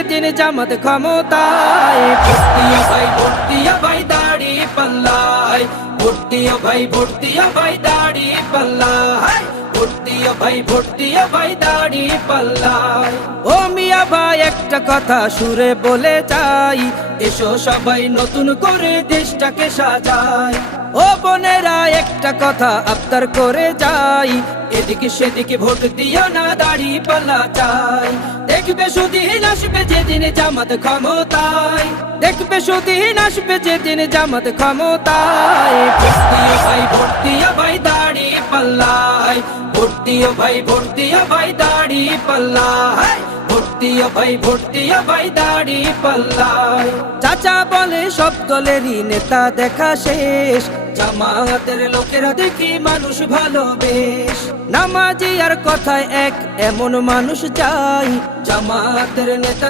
যেদিন জামাত ক্ষমতায়, ভোট দিও ভাই, ভোট দিও ভাই দাড়ি পাল্লায়, ভোট দিও ভাই, ভোট দিও ভাই দাড়ি পাল্লায়, ভোট দিও ভাই, ভোট দিও ভাই দাড়ি পাল্লায়। ও মিয়া ভাই একটা কথা সুরে বলে যাই, এসো সবাই নতুন করে দেশটাকে সাজাই। ও বোনেরা একটা কথা আবদার করে যাই, এদিকে সেদিকে ভোট দিও না, দাড়ি পাল্লা চাই। দেখবে সুদিন আসবে যেদিন জামাত ক্ষমতায়, দেখবে সুদিন আসবে যেদিন জামাত ক্ষমতায়, ভোট দিও ভাই, ভোট দিও ভাই দাড়ি পাল্লায়, ভোট দিও ভাই, ভোট দিও ভাই দাড়ি পাল্লায়, ভোট দিও ভাই, ভোট দিও ভাই দাড়ি পাল্লায়। চাচা বলে সব দলেরই নেতা দেখা শেষ, জামাতের লোকেরা দেখি মানুষ ভালো বেশ। নামাজি আর কথায় এক এমন মানুষ চাই, জামাতের নেতা